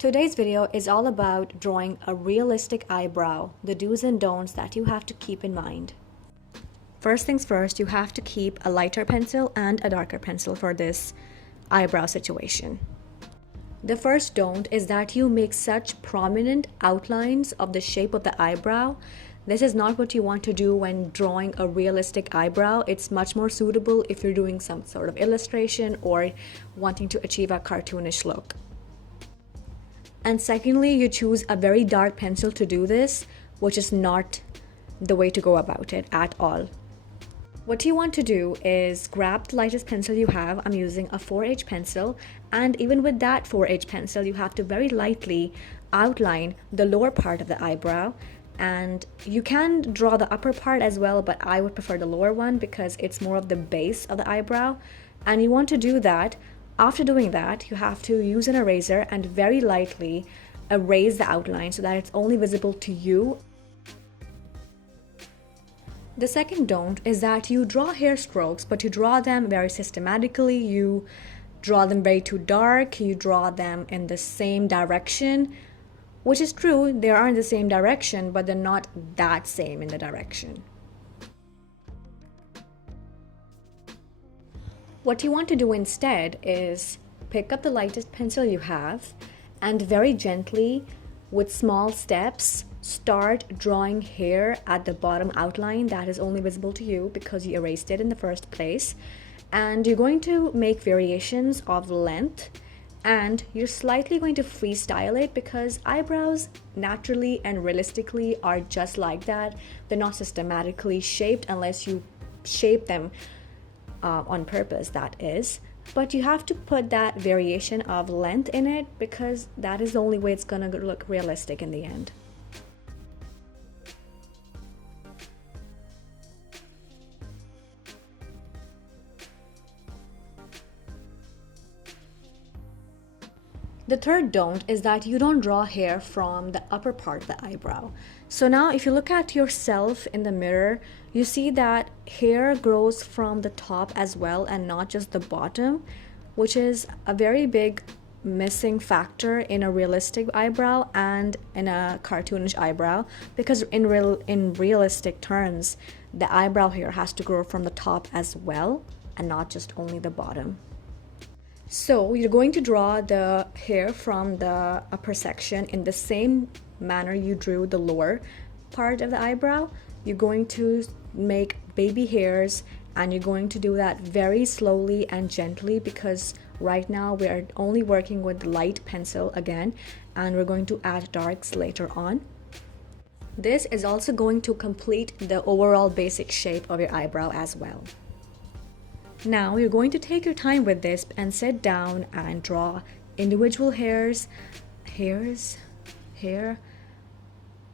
Today's video is all about drawing a realistic eyebrow, the do's and don'ts that you have to keep in mind. First things first, you have to keep a lighter pencil and a darker pencil for this eyebrow situation. The first don't is that you make such prominent outlines of the shape of the eyebrow. This is not what you want to do when drawing a realistic eyebrow. It's much more suitable if you're doing some sort of illustration or wanting to achieve a cartoonish look. And secondly, you choose a very dark pencil to do this, which is not the way to go about it at all. What you want to do is grab the lightest pencil you have. I'm using a 4H pencil, and even with that 4H pencil, you have to very lightly outline the lower part of the eyebrow. And you can draw the upper part as well, but I would prefer the lower one because it's more of the base of the eyebrow. And you want to do that. After doing that, you have to use an eraser and very lightly erase the outline so that it's only visible to you. The second don't is that you draw hair strokes, but you draw them very systematically. You draw them way too dark, you draw them in the same direction, which is true, they are in the same direction, but they're not that same in the direction. What you want to do instead is pick up the lightest pencil you have and very gently, with small steps, start drawing hair at the bottom outline that is only visible to you because you erased it in the first place. And you're going to make variations of length, and you're slightly going to freestyle it because eyebrows naturally and realistically are just like that. They're not systematically shaped unless you shape them on purpose, that is. But you have to put that variation of length in it because that is the only way it's gonna look realistic in the end. The third don't is that you don't draw hair from the upper part of the eyebrow. So now if you look at yourself in the mirror, you see that hair grows from the top as well and not just the bottom, which is a very big missing factor in a realistic eyebrow and in a cartoonish eyebrow, because in realistic terms, the eyebrow hair has to grow from the top as well and not just only the bottom. So you're going to draw the hair from the upper section in the same manner you drew the lower part of the eyebrow. You're going to make baby hairs, and you're going to do that very slowly and gently because right now we are only working with light pencil again, and we're going to add darks later on. This is also going to complete the overall basic shape of your eyebrow as well. Now you're going to take your time with this and sit down and draw individual hair.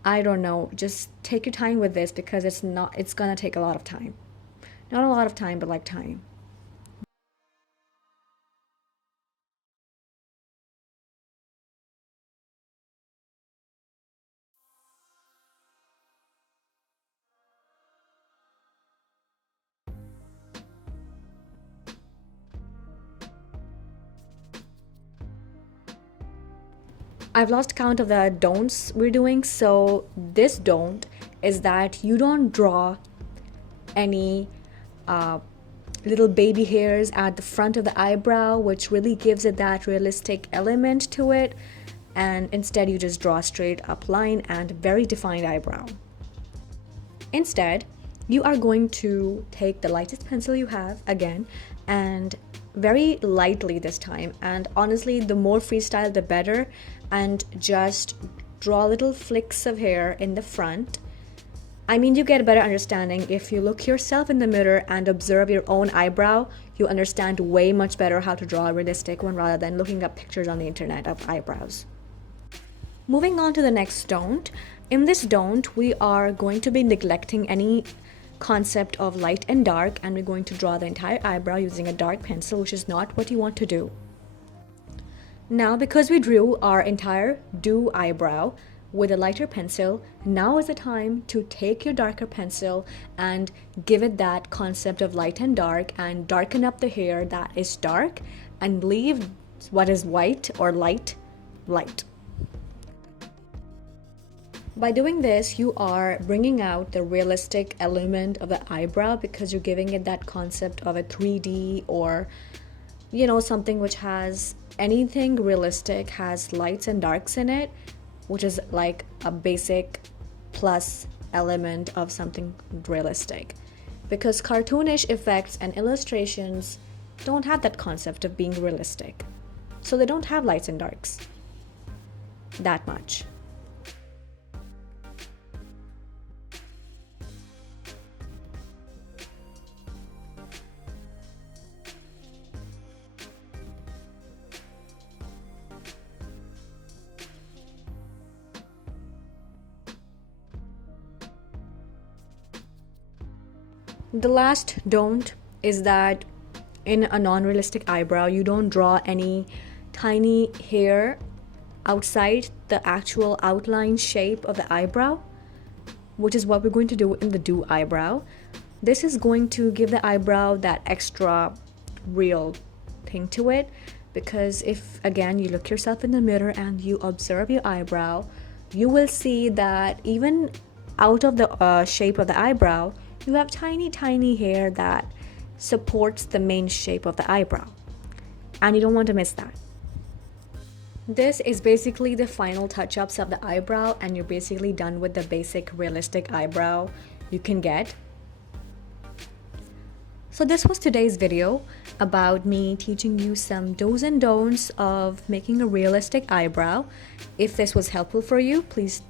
I don't know, just take your time with this because it's gonna take a lot of time. Not a lot of time, but like time. I've lost count of the don'ts we're doing, so this don't is that you don't draw any little baby hairs at the front of the eyebrow, which really gives it that realistic element to it, and instead you just draw a straight up line and very defined eyebrow. Instead, you are going to take the lightest pencil you have again, and very lightly this time, and honestly the more freestyle the better, and just draw little flicks of hair in the front. I mean, you get a better understanding if you look yourself in the mirror and observe your own eyebrow. You understand way much better how to draw a realistic one rather than looking up pictures on the internet of eyebrows. Moving on to the next don't. In this don't, we are going to be neglecting any concept of light and dark, and we're going to draw the entire eyebrow using a dark pencil, which is not what you want to do. Now, because we drew our entire do eyebrow with a lighter pencil, now is the time to take your darker pencil and give it that concept of light and dark, and darken up the hair that is dark and leave what is white or light light. By doing this, you are bringing out the realistic element of the eyebrow because you're giving it that concept of a 3D, or something which has anything realistic, has lights and darks in it, which is like a basic plus element of something realistic. Because cartoonish effects and illustrations don't have that concept of being realistic. So they don't have lights and darks that much. The last don't is that in a non-realistic eyebrow, you don't draw any tiny hair outside the actual outline shape of the eyebrow, which is what we're going to do in the do eyebrow. This is going to give the eyebrow that extra real thing to it, because if again you look yourself in the mirror and you observe your eyebrow, you will see that even out of the shape of the eyebrow, you have tiny hair that supports the main shape of the eyebrow, and you don't want to miss that. This is basically the final touch-ups of the eyebrow, and you're basically done with the basic realistic eyebrow you can get. So this was today's video about me teaching you some do's and don'ts of making a realistic eyebrow. If this was helpful for you, please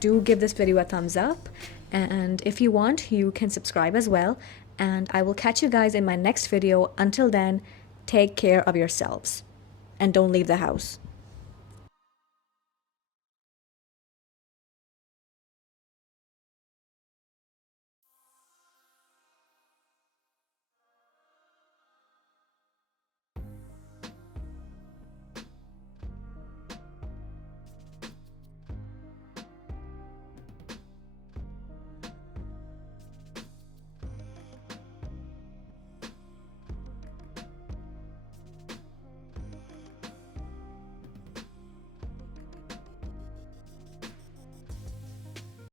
do give this video a thumbs up, and if you want, you can subscribe as well, and I will catch you guys in my next video. Until then, take care of yourselves and don't leave the house.